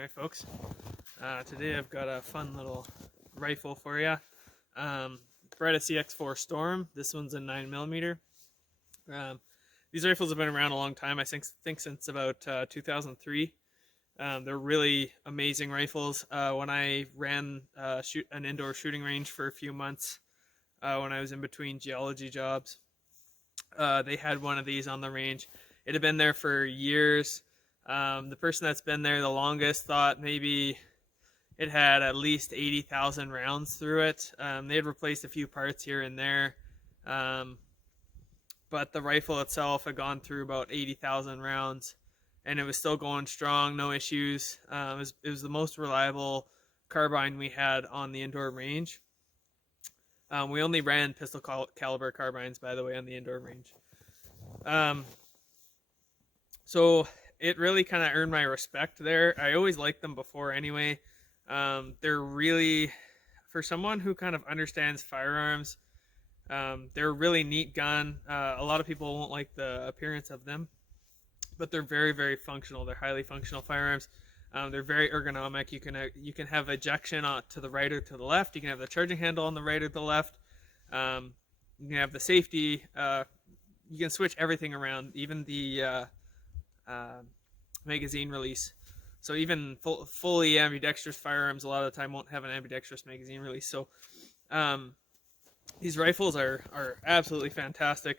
Alright folks, today I've got a fun little rifle for you. Beretta CX4 Storm. This one's a 9mm. These rifles have been around a long time, I think since about 2003. They're really amazing rifles. When I ran an indoor shooting range for a few months, when I was in between geology jobs, they had one of these on the range. It had been there for years. The person that's been there the longest thought maybe it had at least 80,000 rounds through it. They had replaced a few parts here and there, but the rifle itself had gone through about 80,000 rounds, and it was still going strong, no issues. It was the most reliable carbine we had on the indoor range. We only ran pistol caliber carbines, by the way, on the indoor range. So it really kind of earned my respect there. I always liked them before anyway. They're really, for someone who kind of understands firearms, they're a really neat gun. A lot of people won't like the appearance of them, but they're very, very functional. They're highly functional firearms. They're very ergonomic. You can have ejection to the right or to the left. You can have the charging handle on the right or the left. You can have the safety. You can switch everything around, even the magazine release. So even fully ambidextrous firearms a lot of the time won't have an ambidextrous magazine release. So these rifles are absolutely fantastic.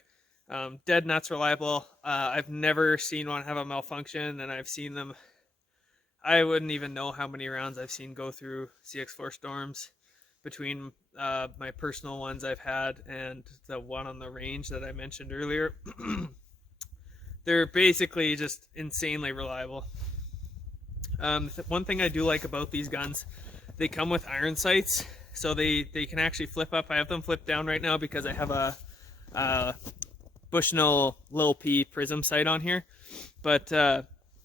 Dead nuts reliable. I've never seen one have a malfunction, and I've seen them. I wouldn't even know how many rounds I've seen go through CX4 Storms between my personal ones I've had and the one on the range that I mentioned earlier. They're basically just insanely reliable. One thing I do like about these guns, they come with iron sights, so they can actually flip up. I have them flipped down right now because I have a Bushnell Lil P prism sight on here, but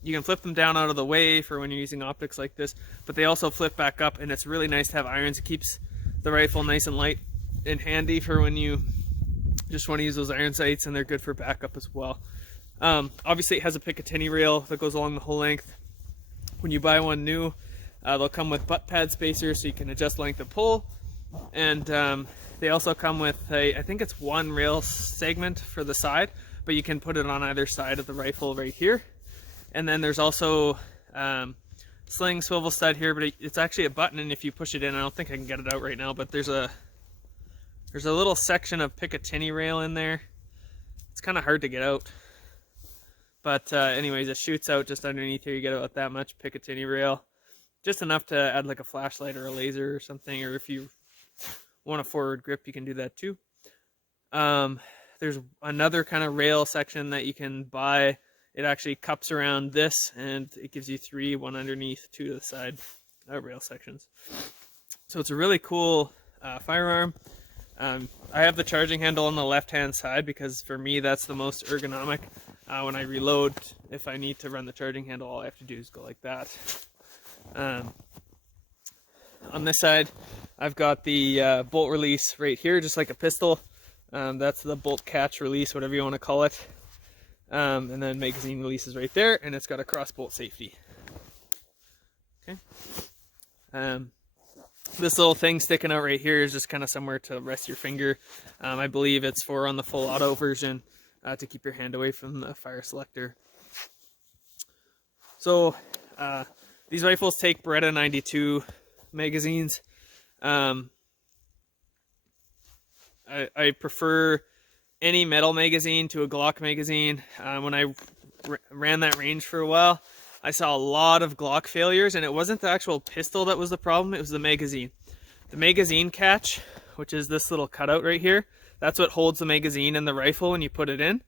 you can flip them down out of the way for when you're using optics like this, but they also flip back up, and it's really nice to have irons. It keeps the rifle nice and light and handy for when you just want to use those iron sights, and they're good for backup as well. Obviously it has a Picatinny rail that goes along the whole length. When you buy one new, they'll come with butt pad spacers so you can adjust length of pull, and they also come with I think it's one rail segment for the side, but you can put it on either side of the rifle right here. And then there's also sling swivel stud here, but it's actually a button, and if you push it in, I don't think I can get it out right now, but there's a little section of Picatinny rail in there. It's kind of hard to get out. But anyways, it shoots out just underneath here. You get about that much Picatinny rail. Just enough to add like a flashlight or a laser or something, or if you want a forward grip, you can do that too. There's another kind of rail section that you can buy. It actually cups around this, and it gives you three, one underneath, two to the side rail sections. So it's a really cool firearm. I have the charging handle on the left-hand side because for me that's the most ergonomic. When I reload, if I need to run the charging handle, all I have to do is go like that. On this side, I've got the bolt release right here, just like a pistol. That's the bolt catch release, whatever you want to call it. And then magazine releases right there, and it's got a cross bolt safety. Okay. This little thing sticking out right here is just kind of somewhere to rest your finger. I believe it's for on the full auto version to keep your hand away from the fire selector. So these rifles take Beretta 92 magazines. I prefer any metal magazine to a Glock magazine. When I ran that range for a while, I saw a lot of Glock failures, and it wasn't the actual pistol that was the problem, it was the magazine. The magazine catch, which is this little cutout right here, that's what holds the magazine in the rifle when you put it in.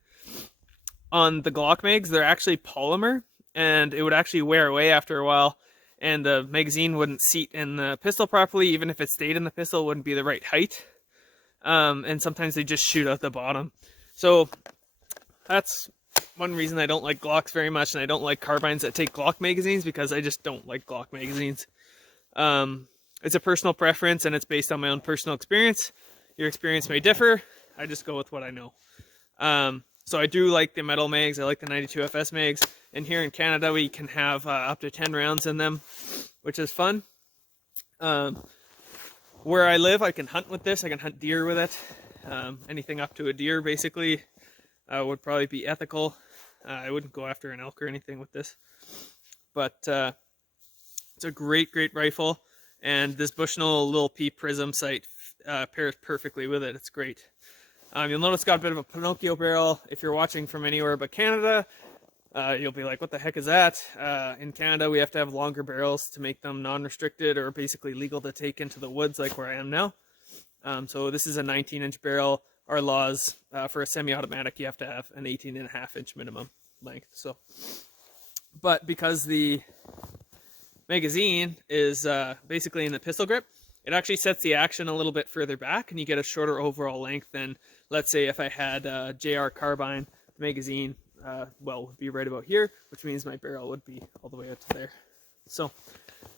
On the Glock mags, they're actually polymer, and it would actually wear away after a while, and the magazine wouldn't seat in the pistol properly. Even if it stayed in the pistol, it wouldn't be the right height. And sometimes they just shoot out the bottom. So that's one reason I don't like Glocks very much, and I don't like carbines that take Glock magazines, because I just don't like Glock magazines. It's a personal preference, and it's based on my own personal experience. Your experience may differ. I just go with what I know. So I do like the metal mags. I like the 92 FS mags. And here in Canada, we can have up to 10 rounds in them, which is fun. Where I live, I can hunt with this. I can hunt deer with it. Anything up to a deer, basically, would probably be ethical. I wouldn't go after an elk or anything with this. But it's a great, great rifle. And this Bushnell Little P Prism sight pairs perfectly with it. It's great. You'll notice it's got a bit of a Pinocchio barrel. If you're watching from anywhere but Canada, you'll be like, what the heck is that? In Canada, we have to have longer barrels to make them non-restricted or basically legal to take into the woods like where I am now. So this is a 19-inch barrel. Our laws for a semi-automatic, you have to have an 18.5-inch minimum length. So, but because the magazine is basically in the pistol grip, it actually sets the action a little bit further back, and you get a shorter overall length than, let's say, if I had a JR carbine. The magazine, would be right about here, which means my barrel would be all the way out to there. So,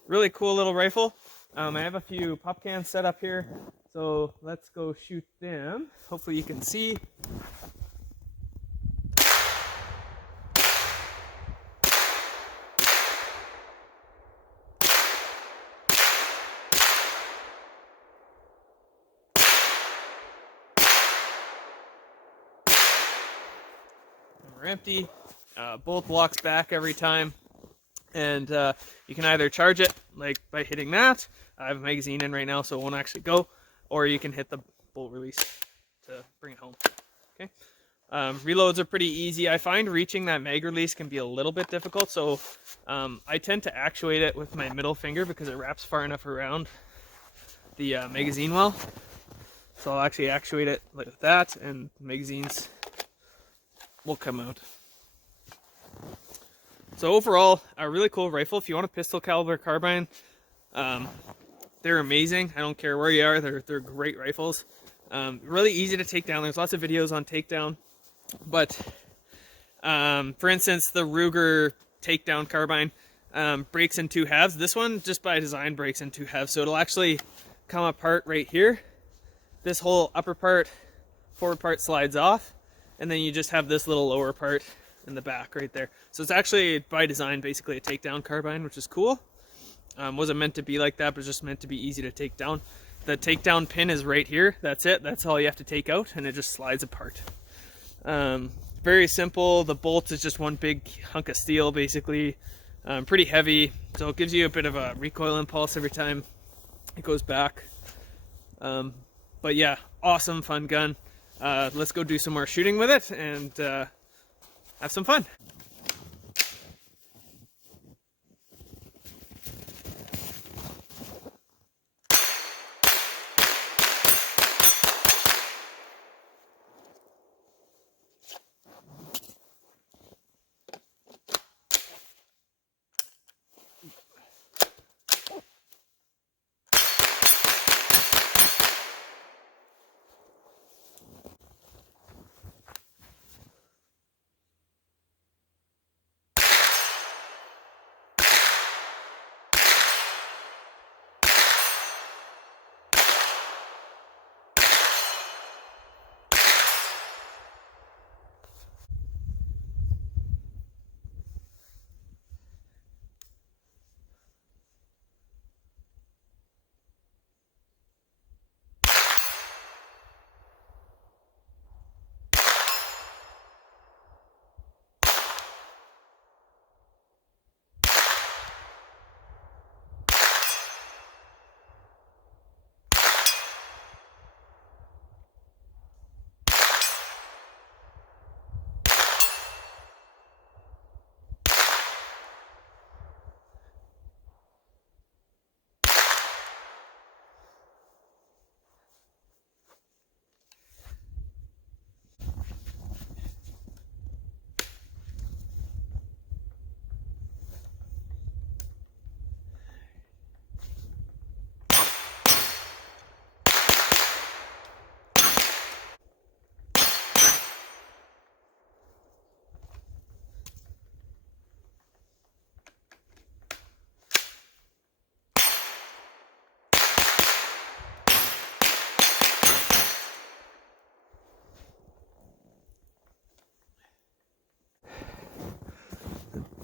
really cool little rifle. I have a few pop cans set up here, so let's go shoot them. Hopefully you can see. We're empty. Bolt locks back every time, and you can either charge it like by hitting that. I have a magazine in right now, so it won't actually go, or you can hit the bolt release to bring it home. Okay. Reloads are pretty easy. I find reaching that mag release can be a little bit difficult, so I tend to actuate it with my middle finger because it wraps far enough around the magazine well. So I'll actually actuate it like that, and magazines will come out. So overall, a really cool rifle. If you want a pistol caliber carbine, they're amazing. I don't care where you are, they're great rifles. Really easy to take down. There's lots of videos on takedown. But for instance, the Ruger takedown carbine breaks in two halves. This one, just by design, breaks in two halves. So it'll actually come apart right here. This whole upper part, forward part slides off. And then you just have this little lower part in the back right there. So it's actually, by design, basically a takedown carbine, which is cool. Wasn't meant to be like that, but just meant to be easy to take down. The takedown pin is right here. That's it. That's all you have to take out, and it just slides apart. Very simple. The bolt is just one big hunk of steel, basically. Pretty heavy, so it gives you a bit of a recoil impulse every time it goes back. But yeah, awesome, fun gun. Let's go do some more shooting with it and have some fun.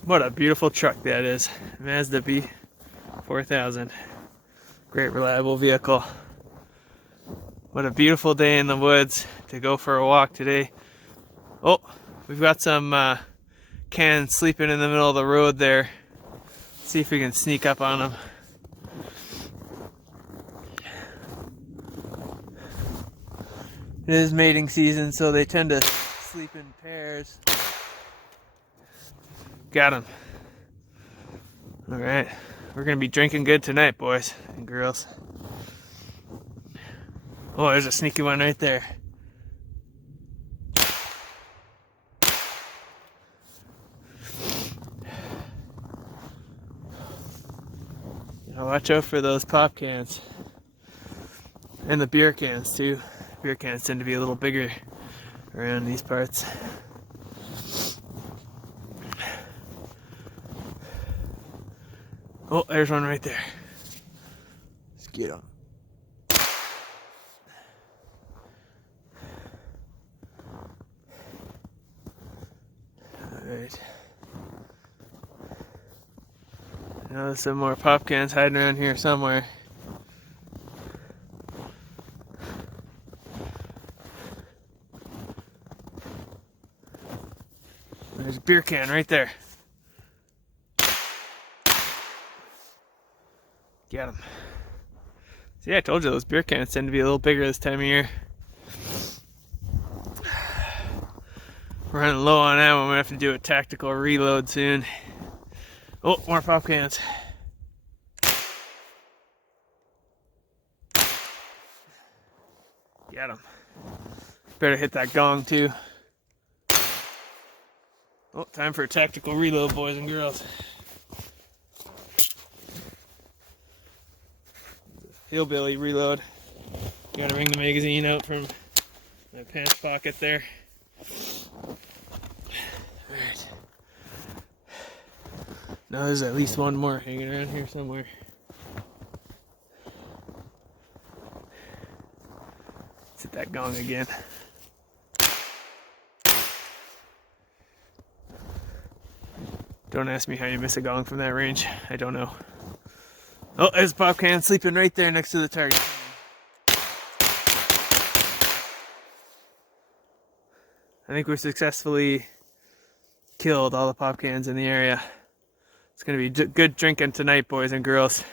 What a beautiful truck that is. Mazda B4000. Great reliable vehicle. What a beautiful day in the woods to go for a walk today. Oh, we've got some cans sleeping in the middle of the road there. Let's see if we can sneak up on them. It is mating season, so they tend to sleep in pairs. Got him. Alright, we're gonna be drinking good tonight, boys and girls. Oh, there's a sneaky one right there. Now watch out for those pop cans. And the beer cans too. Beer cans tend to be a little bigger around these parts. Oh, there's one right there. Let's get him. Alright. Now there's some more pop cans hiding around here somewhere. There's a beer can right there. Get him. See, I told you those beer cans tend to be a little bigger this time of year. We're running low on ammo. I'm gonna have to do a tactical reload soon. Oh, more pop cans. Get him. Better hit that gong too. Oh, time for a tactical reload, boys and girls. Hillbilly reload. Gotta bring the magazine out from my pants pocket there. Alright. Now there's at least one more hanging around here somewhere. Let's hit that gong again. Don't ask me how you miss a gong from that range. I don't know. Oh, there's a pop can sleeping right there next to the target. I think we successfully killed all the pop cans in the area. It's going to be good drinking tonight, boys and girls.